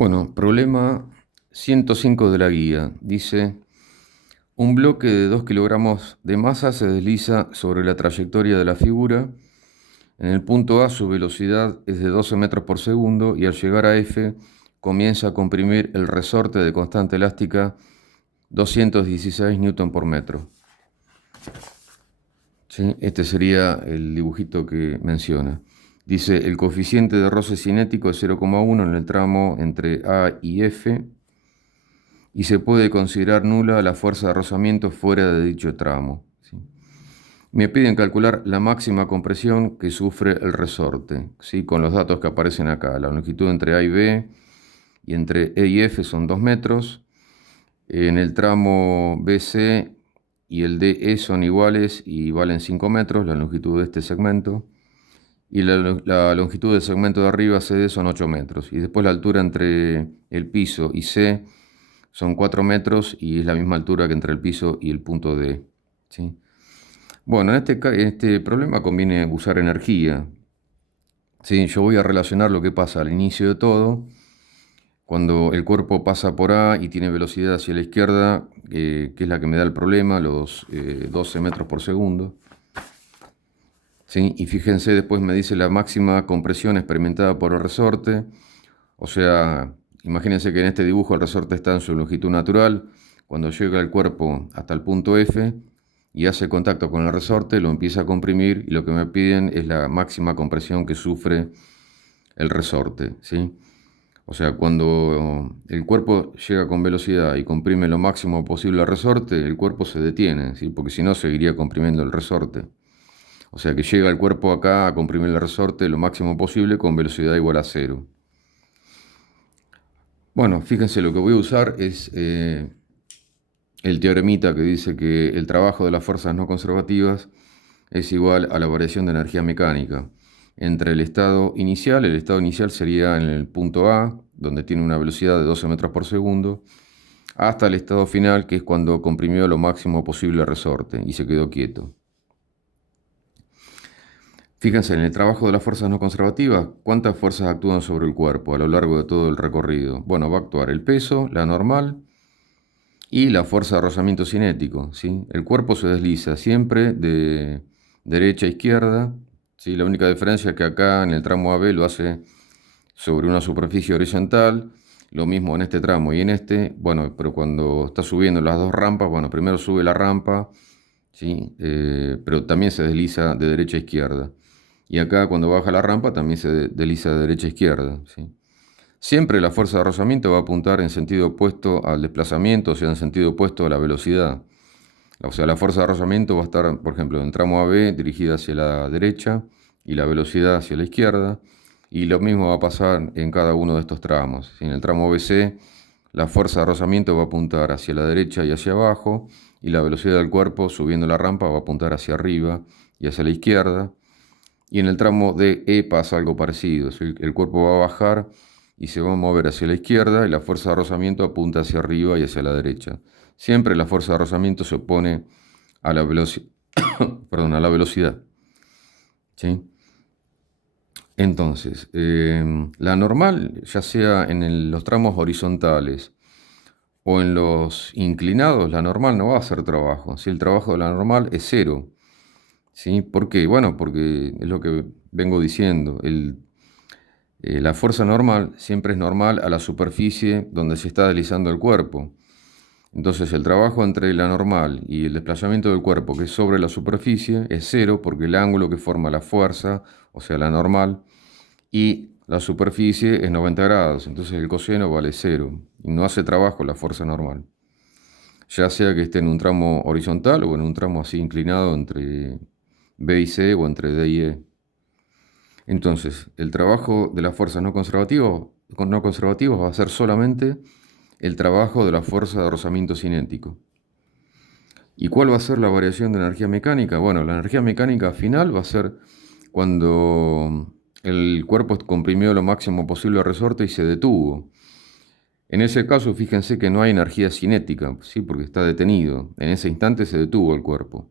Bueno, problema 105 de la guía. Dice, un bloque de 2 kilogramos de masa se desliza sobre la trayectoria de la figura. En el punto A su velocidad es de 12 metros por segundo y al llegar a F comienza a comprimir el resorte de constante elástica 216 newton por metro. ¿Sí? Este sería el dibujito que menciona. Dice, el coeficiente de roce cinético es 0,1 en el tramo entre A y F y se puede considerar nula la fuerza de rozamiento fuera de dicho tramo. ¿Sí? Me piden calcular la máxima compresión que sufre el resorte, ¿sí? Con los datos que aparecen acá. La longitud entre A y B y entre E y F son 2 metros. En el tramo BC y el DE son iguales y valen 5 metros, la longitud de este segmento. Y la longitud del segmento de arriba, CD, son 8 metros. Y después la altura entre el piso y C son 4 metros y es la misma altura que entre el piso y el punto D. ¿Sí? Bueno, en este problema conviene usar energía. ¿Sí? Yo voy a relacionar lo que pasa al inicio de todo, cuando el cuerpo pasa por A y tiene velocidad hacia la izquierda, que es la que me da el problema, los 12 metros por segundo. ¿Sí? Y fíjense, después me dice la máxima compresión experimentada por el resorte. O sea, imagínense que en este dibujo el resorte está en su longitud natural. Cuando llega el cuerpo hasta el punto F y hace contacto con el resorte, lo empieza a comprimir y lo que me piden es la máxima compresión que sufre el resorte, ¿sí? O sea, cuando el cuerpo llega con velocidad y comprime lo máximo posible el resorte, el cuerpo se detiene, ¿sí? Porque si no seguiría comprimiendo el resorte. O sea que llega el cuerpo acá a comprimir el resorte lo máximo posible con velocidad igual a cero. Bueno, fíjense, lo que voy a usar es el teoremita que dice que el trabajo de las fuerzas no conservativas es igual a la variación de energía mecánica entre el estado inicial sería en el punto A, donde tiene una velocidad de 12 metros por segundo, hasta el estado final, que es cuando comprimió lo máximo posible el resorte y se quedó quieto. Fíjense, en el trabajo de las fuerzas no conservativas, ¿cuántas fuerzas actúan sobre el cuerpo a lo largo de todo el recorrido? Bueno, va a actuar el peso, la normal y la fuerza de rozamiento cinético, ¿sí? El cuerpo se desliza siempre de derecha a izquierda, ¿sí? La única diferencia es que acá en el tramo AB lo hace sobre una superficie horizontal, lo mismo en este tramo y en este, bueno, pero cuando está subiendo las dos rampas, bueno, primero sube la rampa, ¿sí? Pero también se desliza de derecha a izquierda. Y acá cuando baja la rampa también se desliza de derecha a izquierda, ¿sí? Siempre la fuerza de rozamiento va a apuntar en sentido opuesto al desplazamiento, o sea, en sentido opuesto a la velocidad. O sea, la fuerza de rozamiento va a estar, por ejemplo, en el tramo AB dirigida hacia la derecha y la velocidad hacia la izquierda. Y lo mismo va a pasar en cada uno de estos tramos. En el tramo BC, la fuerza de rozamiento va a apuntar hacia la derecha y hacia abajo, y la velocidad del cuerpo subiendo la rampa va a apuntar hacia arriba y hacia la izquierda. Y en el tramo DE pasa algo parecido. El cuerpo va a bajar y se va a mover hacia la izquierda y la fuerza de rozamiento apunta hacia arriba y hacia la derecha. Siempre la fuerza de rozamiento se opone a la perdón, a la velocidad. ¿Sí? Entonces, la normal, ya sea en los tramos horizontales o en los inclinados, la normal no va a hacer trabajo. Si el trabajo de la normal es cero. ¿Sí? ¿Por qué? Bueno, porque es lo que vengo diciendo. La fuerza normal siempre es normal a la superficie donde se está deslizando el cuerpo. Entonces el trabajo entre la normal y el desplazamiento del cuerpo, que es sobre la superficie, es cero porque el ángulo que forma la fuerza, o sea la normal, y la superficie es 90 grados. Entonces el coseno vale cero y no hace trabajo la fuerza normal. Ya sea que esté en un tramo horizontal o en un tramo así inclinado entre B y C o entre D y E. Entonces, el trabajo de las fuerzas no conservativas va a ser solamente el trabajo de la fuerza de rozamiento cinético. ¿Y cuál va a ser la variación de energía mecánica? Bueno, la energía mecánica final va a ser cuando el cuerpo comprimió lo máximo posible el resorte y se detuvo. En ese caso, fíjense que no hay energía cinética, ¿sí? Porque está detenido. En ese instante se detuvo el cuerpo.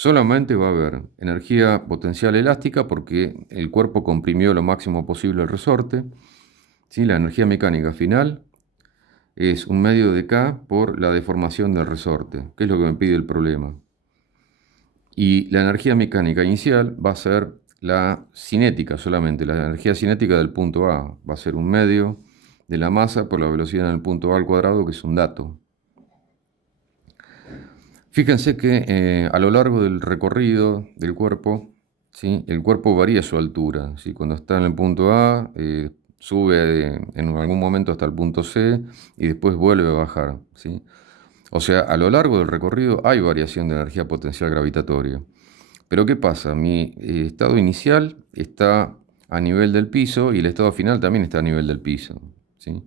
Solamente va a haber energía potencial elástica porque el cuerpo comprimió lo máximo posible el resorte ¿sí? La energía mecánica final es un medio de K por la deformación del resorte, que es lo que me pide el problema. Y la energía mecánica inicial va a ser la cinética solamente, la energía cinética del punto A. Va a ser un medio de la masa por la velocidad en el punto A al cuadrado, que es un dato. Fíjense que a lo largo del recorrido del cuerpo, ¿sí? El cuerpo varía su altura, ¿sí? Cuando está en el punto A, sube en algún momento hasta el punto C y después vuelve a bajar, ¿sí? O sea, a lo largo del recorrido hay variación de energía potencial gravitatoria. Pero ¿qué pasa? Mi estado inicial está a nivel del piso y el estado final también está a nivel del piso, ¿sí?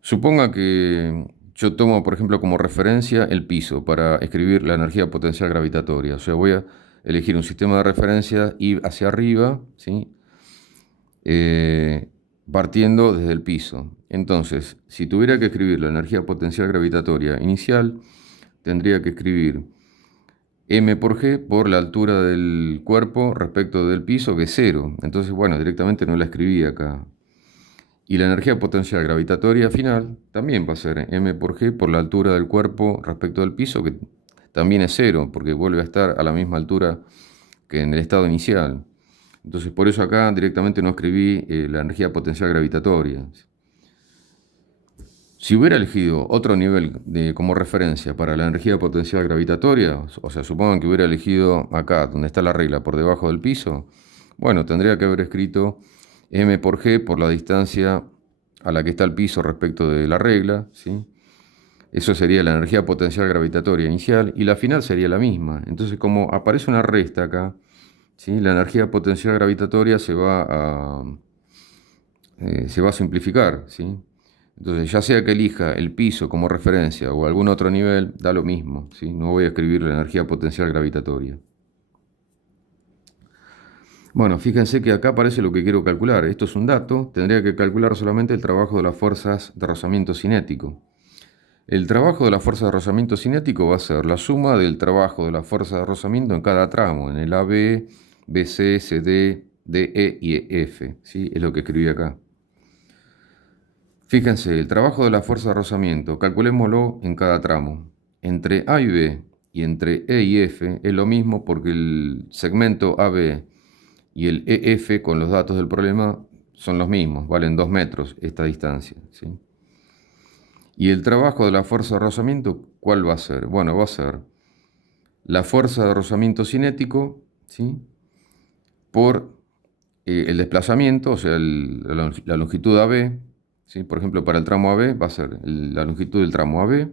Suponga que yo tomo, por ejemplo, como referencia el piso para escribir la energía potencial gravitatoria. O sea, voy a elegir un sistema de referencia y hacia arriba, ¿sí? Partiendo desde el piso. Entonces, si tuviera que escribir la energía potencial gravitatoria inicial, tendría que escribir m por g por la altura del cuerpo respecto del piso, que es cero. Entonces, bueno, directamente no la escribí acá. Y la energía potencial gravitatoria final también va a ser m por g por la altura del cuerpo respecto del piso, que también es cero, porque vuelve a estar a la misma altura que en el estado inicial. Entonces, por eso acá directamente no escribí la energía potencial gravitatoria. Si hubiera elegido otro nivel como referencia para la energía potencial gravitatoria, o sea, supongan que hubiera elegido acá, donde está la regla, por debajo del piso, bueno, tendría que haber escrito m por g por la distancia a la que está el piso respecto de la regla, ¿sí? Eso sería la energía potencial gravitatoria inicial y la final sería la misma. Entonces, como aparece una resta acá, ¿sí? La energía potencial gravitatoria se va a simplificar, ¿sí? Entonces, ya sea que elija el piso como referencia o algún otro nivel, da lo mismo, ¿sí? No voy a escribir la energía potencial gravitatoria. Bueno, fíjense que acá aparece lo que quiero calcular. Esto es un dato, tendría que calcular solamente el trabajo de las fuerzas de rozamiento cinético. El trabajo de la fuerza de rozamiento cinético va a ser la suma del trabajo de la fuerza de rozamiento en cada tramo, en el AB, BC, CD, DE y F, ¿sí? Es lo que escribí acá. Fíjense, el trabajo de la fuerza de rozamiento, calculémoslo en cada tramo. Entre A y B y entre E y F es lo mismo porque el segmento AB y el EF con los datos del problema son los mismos, valen 2 metros esta distancia, ¿sí? Y el trabajo de la fuerza de rozamiento, ¿cuál va a ser? Bueno, va a ser la fuerza de rozamiento cinético, ¿sí? Por el desplazamiento, o sea, la longitud AB, ¿sí? Por ejemplo, para el tramo AB va a ser la longitud del tramo AB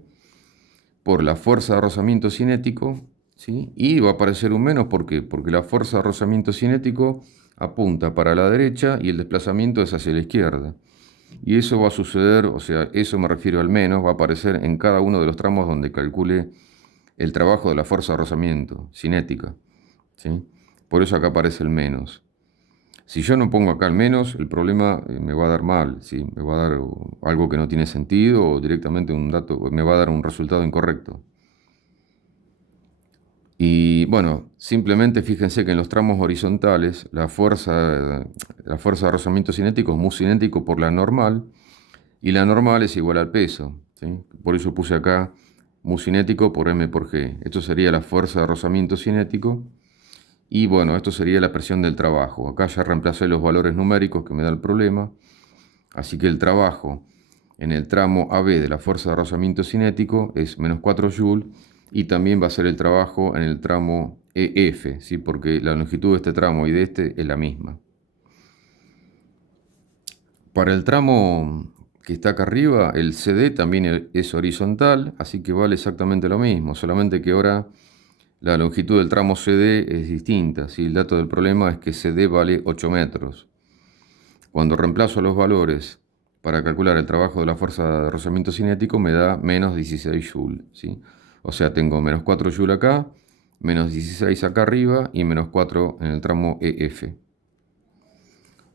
por la fuerza de rozamiento cinético, ¿sí? Y va a aparecer un menos, ¿por qué? Porque la fuerza de rozamiento cinético apunta para la derecha y el desplazamiento es hacia la izquierda. Y eso va a suceder, o sea, eso me refiero al menos, va a aparecer en cada uno de los tramos donde calcule el trabajo de la fuerza de rozamiento cinética, ¿sí? Por eso acá aparece el menos. Si yo no pongo acá el menos, el problema me va a dar mal, ¿sí? Me va a dar algo que no tiene sentido o directamente un dato, me va a dar un resultado incorrecto. Y bueno, simplemente fíjense que en los tramos horizontales la fuerza de rozamiento cinético es mu cinético por la normal y la normal es igual al peso, ¿sí? Por eso puse acá mu cinético por m por g. Esto sería la fuerza de rozamiento cinético. Y bueno, esto sería la presión del trabajo. Acá ya reemplacé los valores numéricos que me da el problema. Así que el trabajo en el tramo AB de la fuerza de rozamiento cinético es menos 4 joules y también va a ser el trabajo en el tramo EF, ¿sí? Porque la longitud de este tramo y de este es la misma. Para el tramo que está acá arriba, el CD también es horizontal, así que vale exactamente lo mismo, solamente que ahora la longitud del tramo CD es distinta, ¿sí? El dato del problema es que CD vale 8 metros. Cuando reemplazo los valores para calcular el trabajo de la fuerza de rozamiento cinético, me da menos 16 joules, ¿sí? O sea, tengo menos 4 joules acá, menos 16 acá arriba y menos 4 en el tramo EF.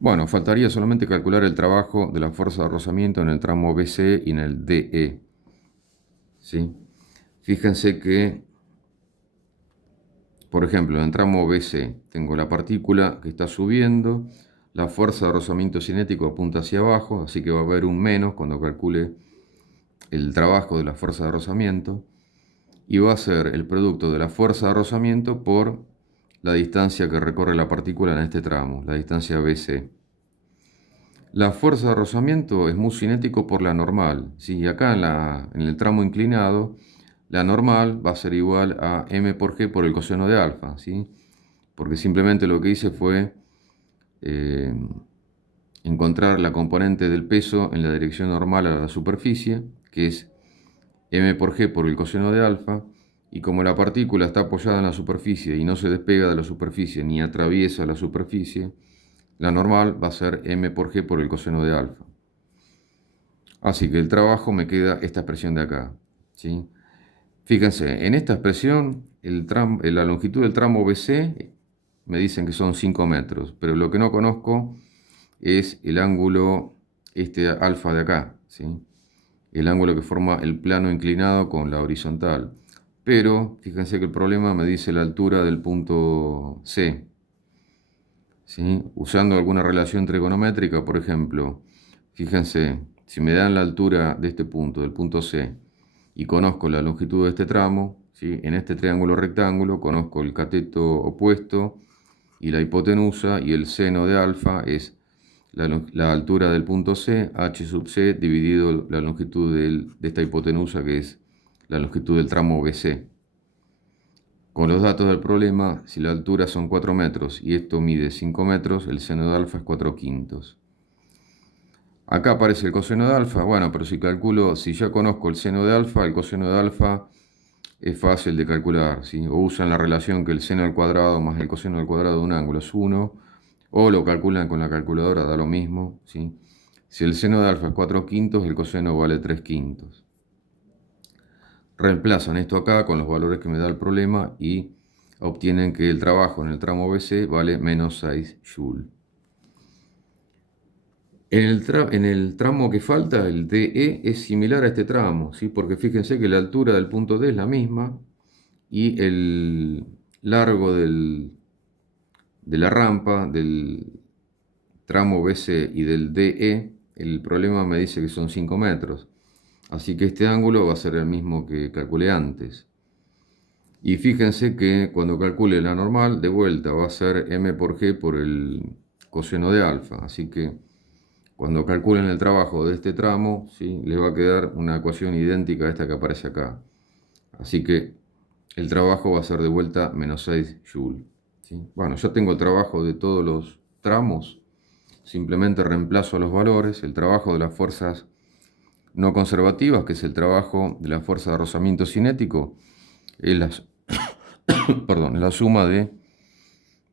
Bueno, faltaría solamente calcular el trabajo de la fuerza de rozamiento en el tramo BC y en el DE, ¿sí? Fíjense que, por ejemplo, en el tramo BC tengo la partícula que está subiendo la fuerza de rozamiento cinético apunta hacia abajo, así que va a haber un menos cuando calcule el trabajo de la fuerza de rozamiento, y va a ser el producto de la fuerza de rozamiento por la distancia que recorre la partícula en este tramo, la distancia BC. La fuerza de rozamiento es mu cinético por la normal. ¿Sí? Acá en el tramo inclinado, la normal va a ser igual a m por g por el coseno de alfa. ¿Sí? Porque simplemente lo que hice fue encontrar la componente del peso en la dirección normal a la superficie, que es m por g por el coseno de alfa, y como la partícula está apoyada en la superficie y no se despega de la superficie ni atraviesa la superficie, la normal va a ser m por g por el coseno de alfa. Así que el trabajo me queda esta expresión de acá. ¿Sí? Fíjense, en esta expresión la longitud del tramo BC me dicen que son 5 metros, pero lo que no conozco es el ángulo alfa de acá, ¿sí? El ángulo que forma el plano inclinado con la horizontal. Pero fíjense que el problema me dice la altura del punto C. ¿Sí? Usando alguna relación trigonométrica, por ejemplo, fíjense, si me dan la altura de este punto, del punto C, y conozco la longitud de este tramo, ¿sí? En este triángulo rectángulo conozco el cateto opuesto y la hipotenusa, y el seno de alfa es la altura del punto C, h sub c, dividido la longitud de esta hipotenusa, que es la longitud del tramo BC. Con los datos del problema, si la altura son 4 metros y esto mide 5 metros, el seno de alfa es 4 quintos. Acá aparece el coseno de alfa. Bueno, pero si ya conozco el seno de alfa, el coseno de alfa es fácil de calcular, ¿sí? O usan la relación que el seno al cuadrado más el coseno al cuadrado de un ángulo es 1, o lo calculan con la calculadora, da lo mismo, ¿sí? Si el seno de alfa es 4 quintos, el coseno vale 3 quintos. Reemplazan esto acá con los valores que me da el problema y obtienen que el trabajo en el tramo BC vale menos 6 joules. En el tramo que falta, el DE, es similar a este tramo, ¿sí? Porque fíjense que la altura del punto D es la misma y el largo de la rampa del tramo BC y del DE, el problema me dice que son 5 metros. Así que este ángulo va a ser el mismo que calculé antes. Y fíjense que cuando calcule la normal, de vuelta va a ser m por g por el coseno de alfa. Así que cuando calculen el trabajo de este tramo, ¿sí? Les va a quedar una ecuación idéntica a esta que aparece acá. Así que el trabajo va a ser de vuelta menos 6 joules. ¿Sí? Bueno, ya tengo el trabajo de todos los tramos. Simplemente reemplazo los valores. El trabajo de las fuerzas no conservativas, que es el trabajo de la fuerza de rozamiento cinético, es la suma de,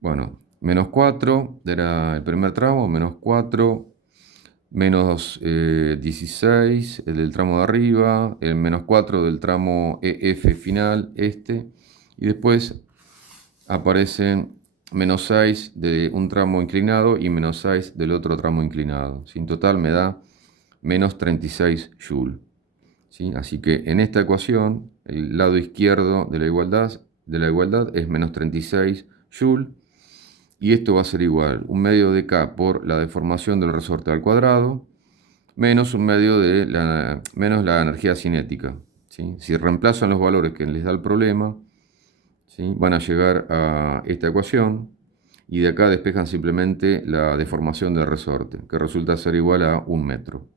bueno, menos 4 era el primer tramo, menos 4, menos 16 el del tramo de arriba, el menos 4 del tramo EF final, y después aparecen menos 6 de un tramo inclinado y menos 6 del otro tramo inclinado. ¿Sí? En total me da menos 36 joules. ¿Sí? Así que en esta ecuación, el lado izquierdo de la igualdad es menos 36 joules, y esto va a ser igual, un medio de K por la deformación del resorte al cuadrado, menos un medio de menos la energía cinética. ¿Sí? Si reemplazan los valores que les da el problema, ¿sí? Van a llegar a esta ecuación, y de acá despejan simplemente la deformación del resorte, que resulta ser igual a 1 metro.